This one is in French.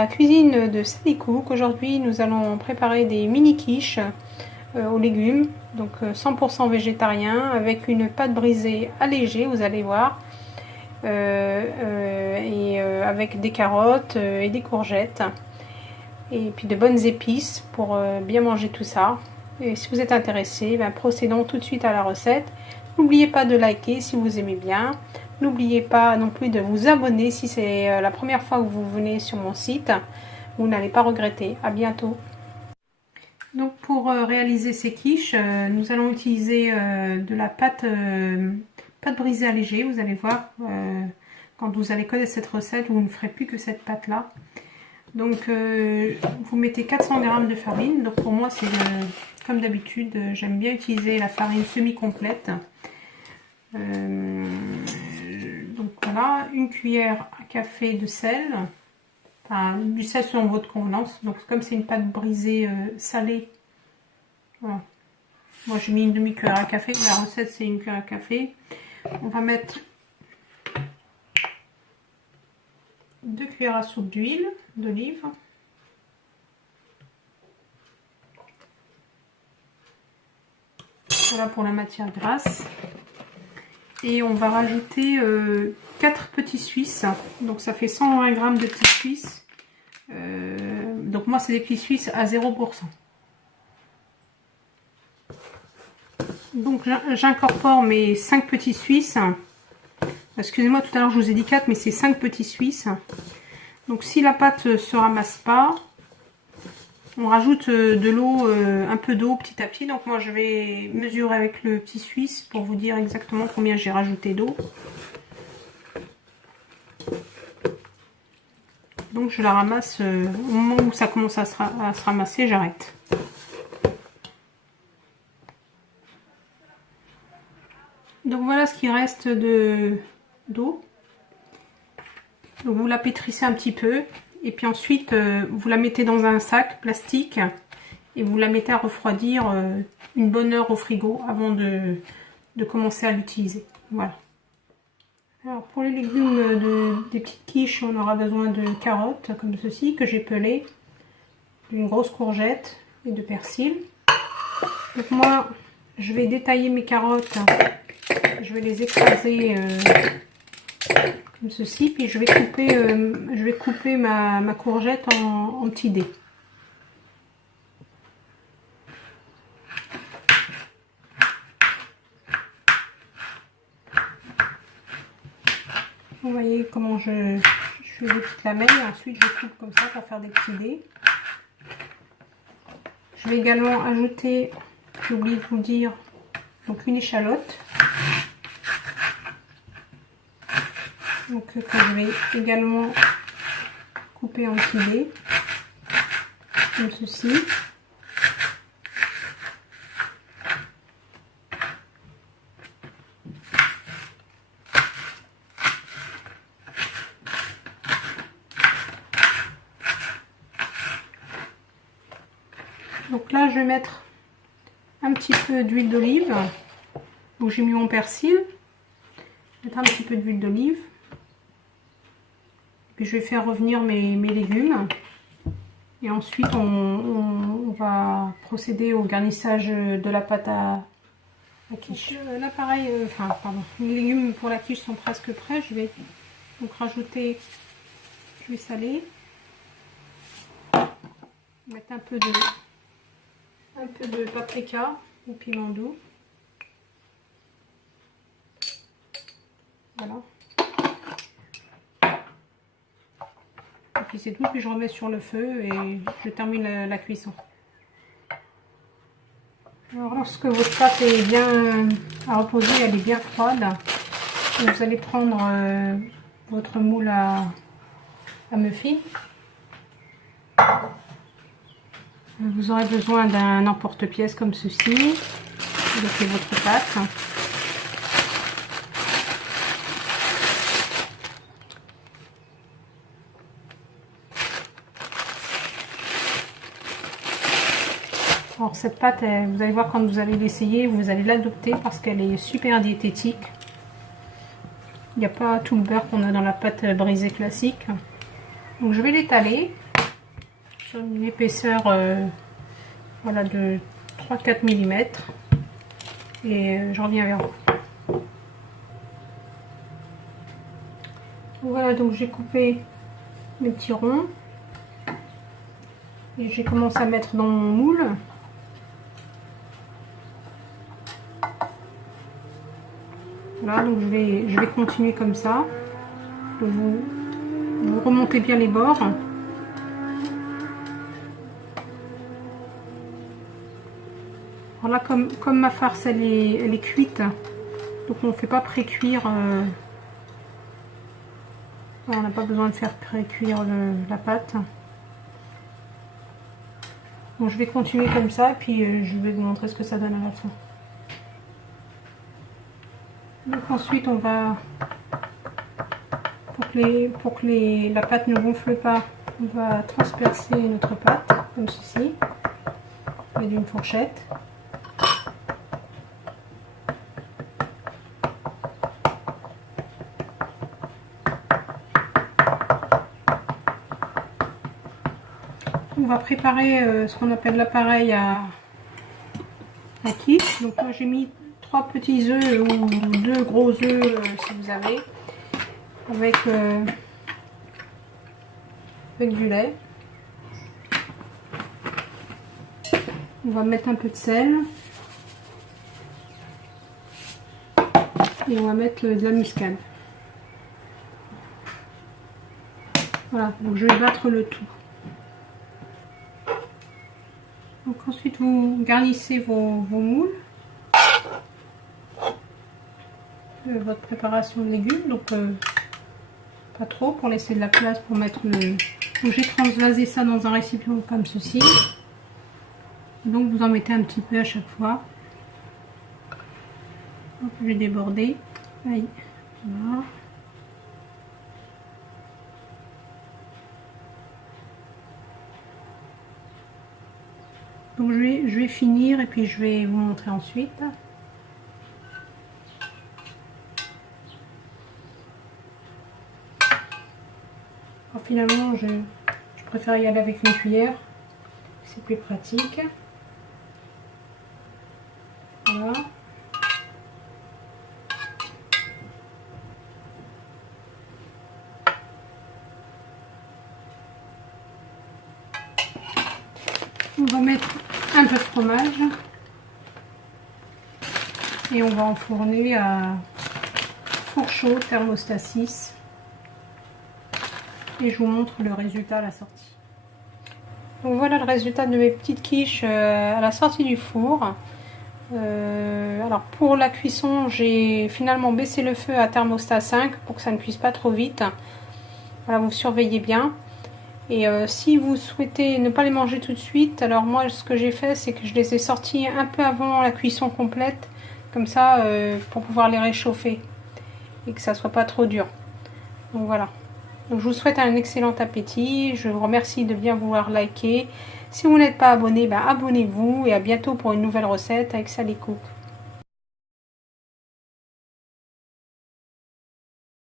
la cuisine de Sally Cook. Aujourd'hui nous allons préparer des mini quiches aux légumes, donc 100% végétarien, avec une pâte brisée allégée, vous allez voir, avec des carottes et des courgettes, et puis de bonnes épices pour bien manger tout ça. Et si vous êtes intéressé, procédons tout de suite à la recette. N'oubliez pas de liker si vous aimez bien. N'oubliez pas non plus de vous abonner si c'est la première fois que vous venez sur mon site. Vous n'allez pas regretter. À bientôt. Donc pour réaliser ces quiches, nous allons utiliser de la pâte brisée allégée. Vous allez voir, quand vous allez connaître cette recette, vous ne ferez plus que cette pâte là. Donc vous mettez 400 g de farine. Donc pour moi c'est comme d'habitude, j'aime bien utiliser la farine semi-complète. Donc voilà, une cuillère à café de sel, enfin du sel selon votre convenance. Donc comme c'est une pâte brisée salée, voilà. Moi j'ai mis une demi-cuillère à café, la recette c'est une cuillère à café. On va mettre 2 cuillères à soupe d'huile d'olive. Voilà pour la matière grasse. Et on va rajouter 4 petits suisses, donc ça fait 120 g de petits suisses. Donc moi c'est des petits suisses à 0%. Donc j'incorpore mes 5 petits suisses. Excusez-moi, tout à l'heure je vous ai dit 4, mais c'est 5 petits suisses. Donc si la pâte ne se ramasse pas, on rajoute de l'eau, un peu d'eau petit à petit. Donc moi je vais mesurer avec le petit suisse pour vous dire exactement combien j'ai rajouté d'eau. Donc je la ramasse au moment où ça commence à se ramasser, j'arrête. Donc voilà ce qui reste d'eau. Donc vous la pétrissez un petit peu. Et puis ensuite, vous la mettez dans un sac plastique et vous la mettez à refroidir une bonne heure au frigo avant de commencer à l'utiliser. Voilà. Alors pour les légumes des petites quiches, on aura besoin de carottes comme ceci que j'ai pelées, d'une grosse courgette et de persil. Donc moi, je vais détailler mes carottes, je vais les écraser comme ceci, puis je vais couper ma courgette en petits dés. Vous voyez comment je fais des petites lamelles, et ensuite je coupe comme ça pour faire des petits dés. Je vais également ajouter, j'ai oublié de vous dire, donc une échalote. Donc que je vais également couper en petits dés, comme ceci. Donc là je vais mettre un petit peu d'huile d'olive, où j'ai mis mon persil, mettre un petit peu d'huile d'olive. Puis je vais faire revenir mes légumes et ensuite on va procéder au garnissage de la pâte à quiche. Là pareil, les légumes pour la quiche sont presque prêts. Je vais donc rajouter, je vais saler, mettre un peu de paprika ou piment doux. Voilà. Et puis c'est tout, puis je remets sur le feu et je termine la cuisson. Alors lorsque votre pâte est bien à reposer, elle est bien froide, vous allez prendre votre moule à muffins. Vous aurez besoin d'un emporte-pièce comme ceci. Vous mettez votre pâte. Alors cette pâte, vous allez voir quand vous allez l'essayer, vous allez l'adopter parce qu'elle est super diététique. Il n'y a pas tout le beurre qu'on a dans la pâte brisée classique. Donc je vais l'étaler. sur une épaisseur voilà, de 3-4 mm. Et je reviens vers vous. Voilà, donc j'ai coupé mes petits ronds. Et j'ai commencé à mettre dans mon moule. Voilà, donc je vais continuer comme ça. Vous remontez bien les bords. Voilà, comme ma farce elle est cuite, donc on ne fait pas pré-cuire. On n'a pas besoin de faire pré-cuire la pâte. Donc je vais continuer comme ça, et puis je vais vous montrer ce que ça donne à la fin. Donc ensuite on va, pour que la pâte ne gonfle pas, on va transpercer notre pâte comme ceci avec une fourchette. On va préparer ce qu'on appelle l'appareil à quiche. Donc moi j'ai mis 3 petits œufs ou 2 gros œufs si vous avez, avec du lait. On va mettre un peu de sel et on va mettre de la muscade. Voilà, donc je vais battre le tout. Donc ensuite vous garnissez vos moules, votre préparation de légumes, donc pas trop pour laisser de la place pour mettre le... Donc j'ai transvasé ça dans un récipient comme ceci. Donc vous en mettez un petit peu à chaque fois. Donc je vais déborder. Aïe. Voilà. Donc je vais finir et puis je vais vous montrer ensuite. Alors, finalement je préfère y aller avec une cuillère, c'est plus pratique. Voilà. On va mettre un peu de fromage et on va enfourner à four chaud, thermostat 6, et je vous montre le résultat à la sortie. Donc voilà le résultat de mes petites quiches à la sortie du four. Alors pour la cuisson, j'ai finalement baissé le feu à thermostat 5 pour que ça ne cuise pas trop vite. Voilà, vous surveillez bien. Et si vous souhaitez ne pas les manger tout de suite, alors moi ce que j'ai fait, c'est que je les ai sortis un peu avant la cuisson complète, comme ça pour pouvoir les réchauffer et que ça soit pas trop dur. Donc voilà. Donc je vous souhaite un excellent appétit. Je vous remercie de bien vouloir liker. Si vous n'êtes pas abonné, abonnez-vous, et à bientôt pour une nouvelle recette avec Sally Cook.